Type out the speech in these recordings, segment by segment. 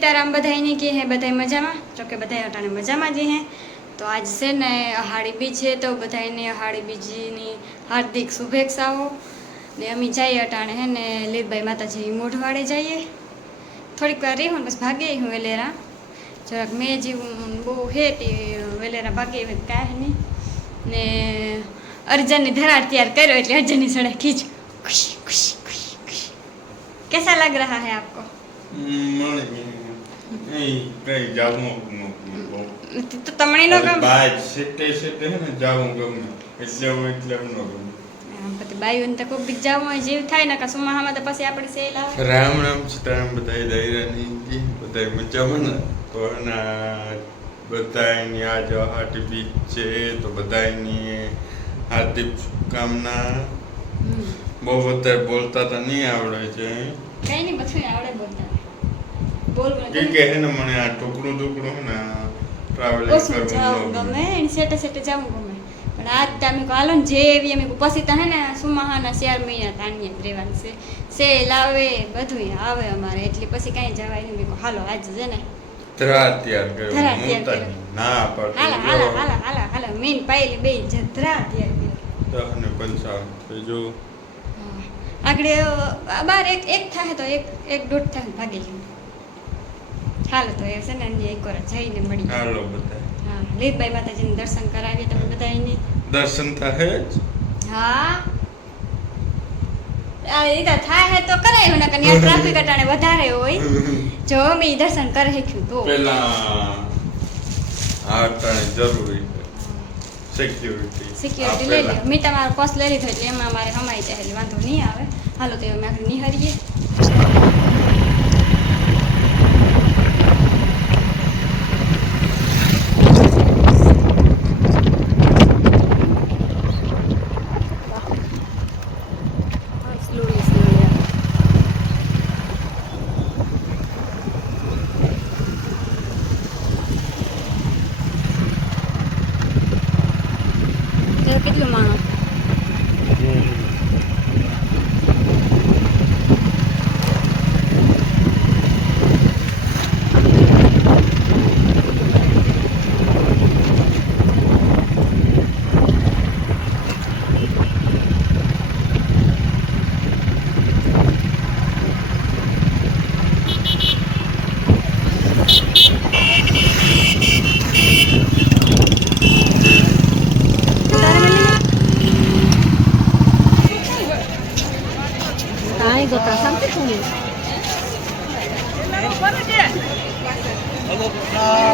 सीताराम बधाई की है बधाई मजा में जो कि बधाई अटाणे मजा में जी हैं। तो आज से ने अहाड़ी बीज है तो बधाई ने अहाड़ी बीजनी हार्दिक शुभेच्छाओं ने अमी जाइए अटाणे है ने लीलबाई माताजी मोढवाड़े जाइए थोड़ीक वार रहूँ बस भागे हूँ वेलेरा जराक मैं जी बहु है वेलेरा भागे क्या है नहीं ने अर्जन ने धराड़ तैयार करो એટલે अर्जन सड़े खींच खुशी खुशी खुशी खुशी। कैसा लग रहा है आपको? तो तमणी नो गम बाय सेटे सेटे है ने जाऊं गम એટલે નો ગમ પછી બાયું તો કોક દી જાવ જીવ થાય ને કા સુમાહામાં તો પછી આપણે સેલા રામ રામ સીતારામ બધાય દૈરાની જી બધાય મજામાં ને તો ના બધાયની આજ હાટી બીજ છે તો બધાયની હાર્દિક શુભકામના બહુ વધારે બોલતા તો નહીં આવડે છે કઈ નહીં બધું આવડે બોલતા બોલ કે હે ને મને આ ટુકડું ટુકડું હે ને ટ્રાવેલિંગ કરવું ગમે સેટે સેટે જાવું ગમે પણ આજ તમે હાલો ને જે એવી અમે પછી તો હે ને સુમાહાના 4 મહિના તાણીએ જ રહેવાનું છે સેલ આવે બધું આવે અમારે એટલે પછી કાંઈ જવાય નહીં મેં હાલો આજ છે ને ધરા તૈયાર કર્યો ના પડતો હાલા હાલા હાલા હાલા હાલા મેન પાયલી બે ધરા તૈયાર કર્યો 10 ને 55 જો આગળ બાર એક થાય તો એક દોઢ થાય ભાગી ગયું હાલો તો એ છે ને એક વાર જઈને મળી હાલો બધા હા લીલબાઈ માતાજીને દર્શન કરાવીએ તમે બધા એને દર્શન થાય જ હા આ ઈતા થાય હે તો કરાય ને કે ટ્રાફિક અટાણે વધારે હોય જો મે દર્શન કરે હખ્યું તો પેલા આ અટાણે જરૂરી સિક્યુરિટી લઈ લે મેં તમારો પાસ લઈ લીધો એટલે એમાં મારે હમાઈ જાય એટલે વાંધો નહીં આવે હાલો તો અમે આગળ નિહારીએ કેટલું માણો Gota sampai sini.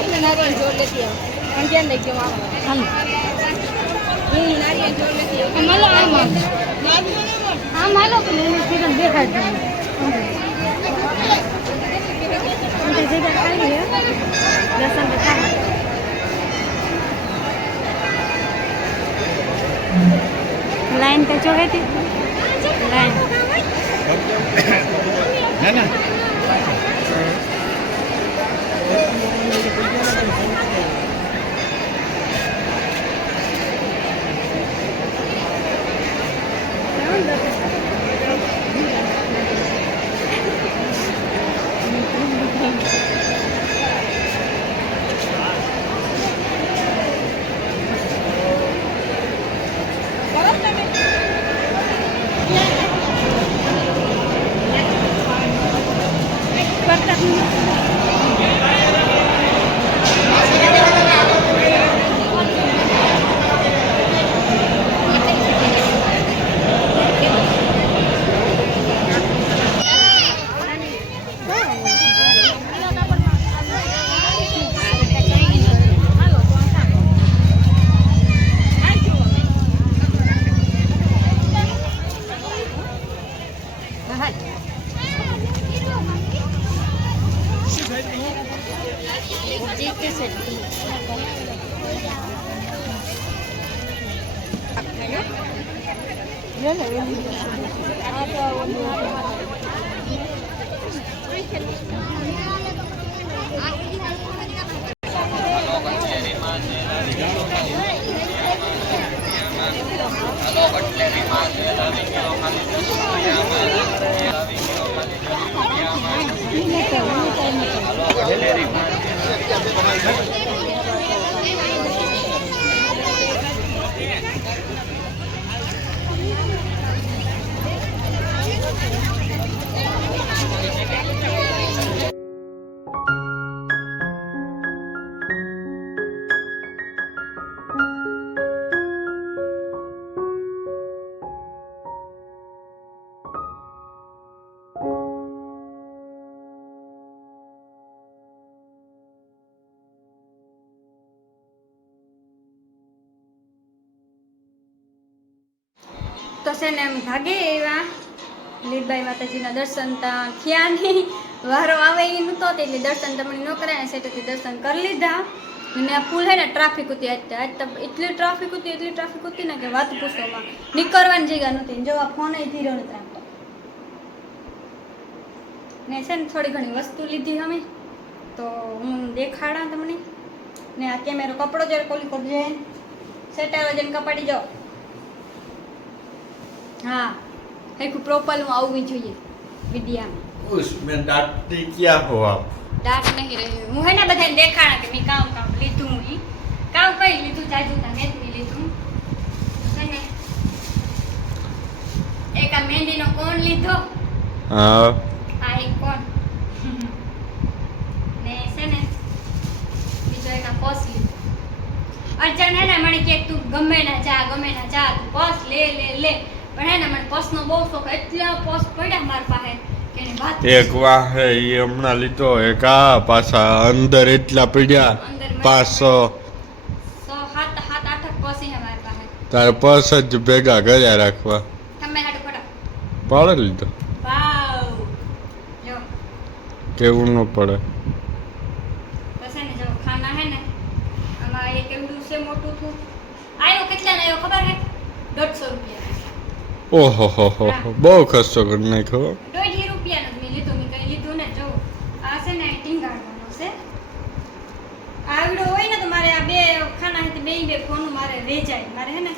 Ini nari yang jual lagi ya. Anjian lagi mana? Ini nari yang jual lagi ya. Malu aman. Malu kalau kita lihat. Kita jaga kali ya. Dah sampai sana. Lain kacau itu. Lain. ના ના તો છે ને અમે ભાગે એવા લીલબાઈ માતાજીના દર્શન થયા નહીં, વારો આવે એ નહોતો એટલે દર્શન તમને ન કરાય સેટેથી દર્શન કરી લીધા. અને આ ફૂલ હે ને ટ્રાફિક હતી આજ તો એટલી ટ્રાફિક હતી ને કે વાત પૂછોમાં નીકળવાની જગ્યા નહોતી. જો આ ફોન ધીરો નથી રાખતો ને છે ને થોડી ઘણી વસ્તુ લીધી અમે તો હું દેખાડા તમને. ને આ કેમેરો કપડો જ્યારે કોલી કરજો સેટારો જઈને કપાડી જાઓ. हाँ है को प्रोपर में आऊँ चाहिए विद्या में उसमें डांटती क्या हो आप? डांट नहीं रही हूँ है ना बधाई देखाड़ा कि मैं काम लीधुं ही काम कई लीधुं जाजू था नेत में लीधुं है ने एक आ मेहंदी नो कोन लीधो हाँ आ एक कोन ने से ने बीजो एक आ पर्स लीधो. अर्चन है ना मने के तू गमे ना जा तू पर्स ले ले ले પણ હે ને મને પર્સનો બહુ શોખ, એટલા પર્સ પડ્યા મારી પાસે કે એની વાત. એક વાહ હે એ હમણાં લીધો, એક આ પાછા અંદર એટલા પડ્યા 500 7-8 પર્સ હે મારી પાસે. તારે પર્સ જ ભેગા કર્યા રાખવા તમે હાડો પડો પાડે લીધો. વાવ જો કેવું ન પડે બસ ને જો ખાના હે ને આમાં એક એવડું છે મોટું થું આયો કેટલા ને આયો ખબર હે 150 રૂપિયા. ઓહો હો હો બહુ ખર્ચો કરી નાખ્યો. 150 રૂપિયાનો મેં લીધું, મેં કઈ લીધું ને જો આ છે ને ટીંગાડવાનો છે. આવડો હોય ને તો મારે આ બે ખાના હતી બે ફોન મારે વેચાય મારે હે ને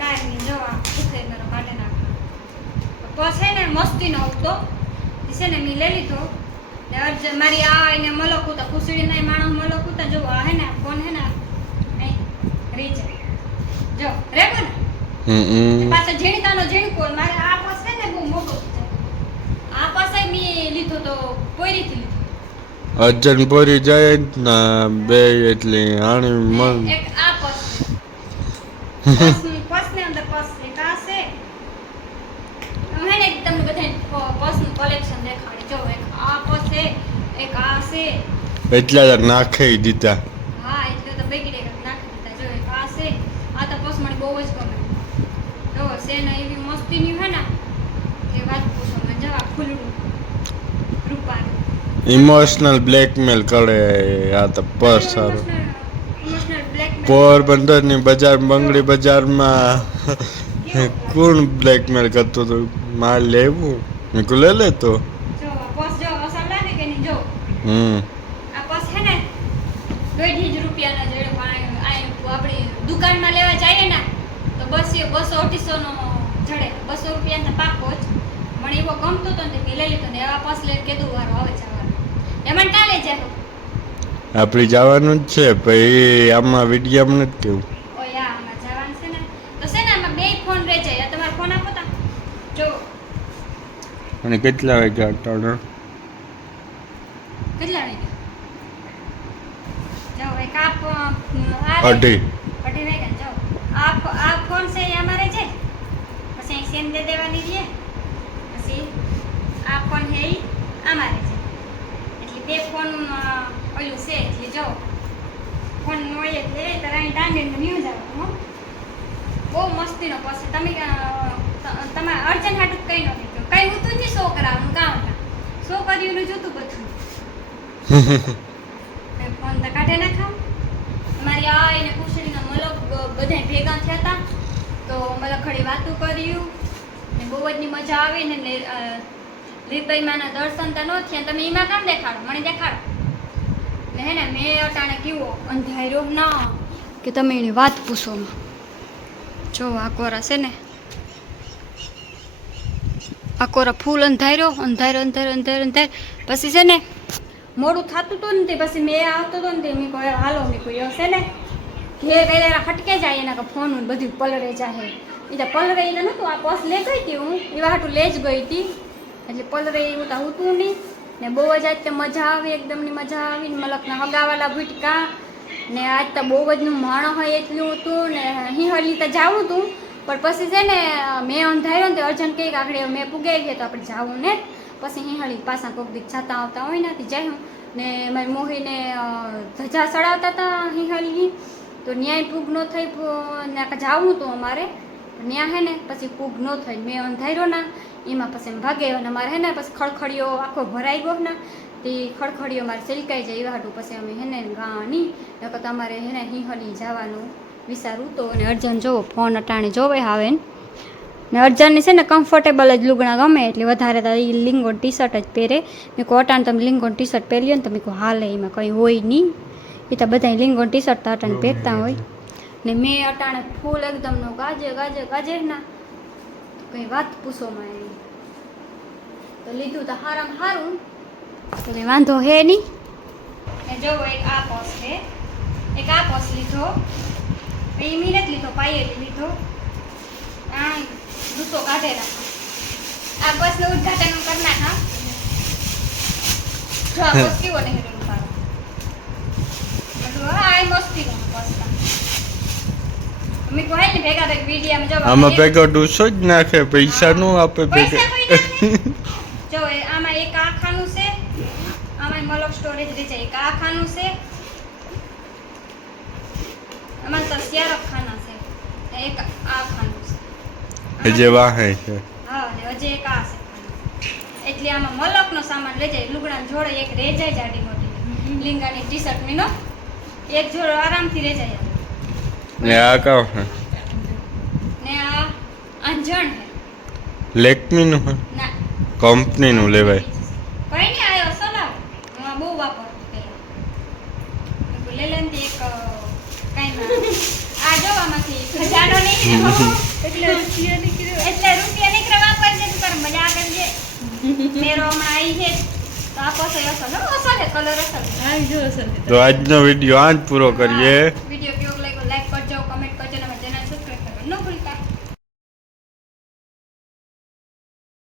કાંઈ નહીં. જો આ ઉઠે મારો કાઢે નાખો પછી હે ને મસ્તી નો આવતો છે ને મેં લઈ લીધો ને અર્જ મારી આ એને મલકુતા ખુશડીના માણસ મલકુતા જો આ હે ને ફોન હે ને અહીં રીચાય જો રેગો ને પાછો ઝીણકાનો ઝીણકો મારે આ પાસ છે ને બહુ મોટો છે. આ પાસે મેં લીધો તો પોરીથી લીધો. અજન પોરી જાય ને બે એટલે આણી મન એક આ પાસ પાસ ને અંદર પાસ એક આ છે. મને તમને બધા પાસનું કલેક્શન દેખાડે. જો એક આ પાસ છે, એક આ છે. એટલા નાખી દીધા. હા એટલે તો બેગડે નાખી દીધા. જો એક આ છે. આ તો પાસ મને બહુ જ ગમે. જો છે ને એવી મસ્તીની હે ને કે વાત પૂછો મને. જવા ફૂલડું રૂપાનું ઇમોશનલ બ્લેકમેલ કરે આ તો પર્સ સારું. ઇમોશનલ બ્લેકમેલ પોરબંદરની બજાર બંગડી બજારમાં કોણ બ્લેકમેલ કરતું હતું? માર લેવું મેં કહું લે તો. જો પર્સ જો અસર લાગે કે નહીં જો આ પર્સ હે ને 1.5 રૂપિયાના જેડો પણ આપણે દુકાનમાં લેવા જઈએ ને તો બસ એ 200-250 નો જડે. 200 રૂપિયાનો પાકો જ મને એવો ગમતો હતો ને કે લઈ લીધો ને એવા પર્સ લઈને કેદું વારો આવે જવાનો એમાં ટાલે જાય. આપણે જવાનું જ છે પછી આમાં વિડીયામાં નથી કેવું. ઓય આમાં જવાનું છે ને તો છે ને આમાં બે ફોન રહે જાય. તમારો ફોન આપો તા જો અને કેટલા વાગ્યા અટાણા? કેટલા વાગ્યા જો એક આપ અઢી વાગ્યા જો આ ફોન છે એ અમારે છે. પછી સેન દે દેવાની છે. પછી આ ફોન છે એ અમારે છે. એટલે બે ફોન ઓલું છે એટલે જો ફોન હોય એટલે તરાઈ ટાંગીને ન્યૂઝ આવે. બહુ મસ્તીનો પછી તમે તમારે અર્જન્ટ હાટું કઈ નથી કઈ હોતું નહીં. શો કરાવવાનું કામ શો કર્યું જોતું બધું ફોન તો કાઢે ના ખાવ. અમારી આ એને કુશળીના મલક બધા ભેગા થયા હતા તો મલખડી વાતું કર્યું ને બહુ જ મજા આવી ને લીલબાઈ માના દર્શન તો ન થયા. તમે એમાં કામ દેખાડો મને દેખાડો ને હે ને મેં અટાણે કેવો અંધાર્યો ના કે તમે એની વાત પૂછોમાં. જો આ કોરા છે ને આ કોરા ફૂલ અંધાર્યો પછી છે ને મોડું થતું હતું ને તે પછી મેં આવતો હતો ને તે મેં કહ્યું હાલો મેં કહ્યું હશે ને ઘેર ગયેલા હટકે જાય એના કે ફોન બધું પલરે જાય એ તો પલરે એ નહોતું આ પર્સ લે ગઈ હતી હું એવા હાટું લે જ ગઈ હતી એટલે પલરે એવું તો હતું નહીં ને બહુ જ આજ તો મજા આવી એકદમની મજા આવી ને મલકના હગાવાલા ભૂટકા ને આજ તો બહુ જ નું માણસ હોય એટલું હતું ને હિંહલી તો જાવું હતું પણ પછી છે ને મેં અંધાર્યો ને તો અર્જન્ટ કંઈક આગળ મેં પુગાઈ ગયા તો આપણે જાવું ને પછી હિંહળી પાછા કોઈક દીક જતા આવતા હોય ને જાય ને મારી મોહીને ધજા ચડાવતા હતા હિંહળી તો ન્યાય પૂગ ન થઈ ને જાવું હતું અમારે ત્યાં હે ને પછી પૂગ ન થઈ મેં અંધાર્યો ના એમાં પછી ભાગે અને અમારે હે ને પછી ખડખડીઓ આખો ભરાઈ ગયો ને તે ખડખડીઓ મારે સિલકાઈ જાય એવા હાટું પછી અમે હેને ગાની નકર તમારે હેને હિંહળી જવાનું વિચારું તો અને અર્જન જોવો ફોન અટાણે જોવે આવે ને અર્જનને છે ને કમ્ફર્ટેબલ જ લુગડા ગમે એટલે વધારે તો એ લિંગોન ટી શર્ટ જ પહેરે મેં કહું અટાણે તમે લિંગોન ટી શર્ટ પહેર્યો ને તો મેં કહું હાલે એમાં કંઈ હોય નહીં એ તો બધા લિંગોન ટી શર્ટ તો અટાણે પહેરતા હોય ને મેં અટાણે ફૂલ એકદમનો ગાજે ગાજે ગાજે ના કંઈ વાત પૂછોમાં એવી તો લીધું તો હારામાં સારું તો કંઈ વાંધો હે નહીં ને જોવો એક આ પર્સ છે એક આ પર્સ લીધો એ મીને જ લીધો પાયે લીધો આ જૂતો કાઢે રાખો આ બસનું ઉદઘાટન કરી નાખા જો આ બસ કેવો નહીં હેડું પાડો બધું હા આ મસ્તી નો બસ અમે કોઈ ને ભેગા ભેગ વિડીયામાં જો આમાં ભેગો ડૂસો જ નાખે પૈસા નું આપે પૈસા ભેગા કોઈ નાખે જો આમાં એક આ ખાનું છે આમાં મલક સ્ટોરેજ રહે છે એક આ ખાનું છે આમાં તો સ્યારક ખાના છે એક આ ખાનું છે જે વાહે છે હા ને હજી એક આ છે એટલે આમાં મલકનો સામાન લઈ જાય લુગડા જોડે એક રહી જાય જાડી મોટી લીંગાની ટી શર્ટ મીનો એક જોડો આરામથી રહી જાય ને આ કાં હે ને આ અંજણ હે લેકમી નું હે ના કંપની નું લેવાય કઈ નહીં આયો સલાહ હું આ બહુ વાપરતી પેલા લે લેન એક કઈ ના આ જોવામાંથી ખજાનો નીકળ્યો એટલે રૂપિયા નીકળ્યા વાપરજે તું કર મજા કરજે મેરો હમણાં આવી છે તો આ પસંદ અસલ હે કલર અસલ તો આજનો વિડીયો આજ પૂરો કરીએ વિડીયો કેવો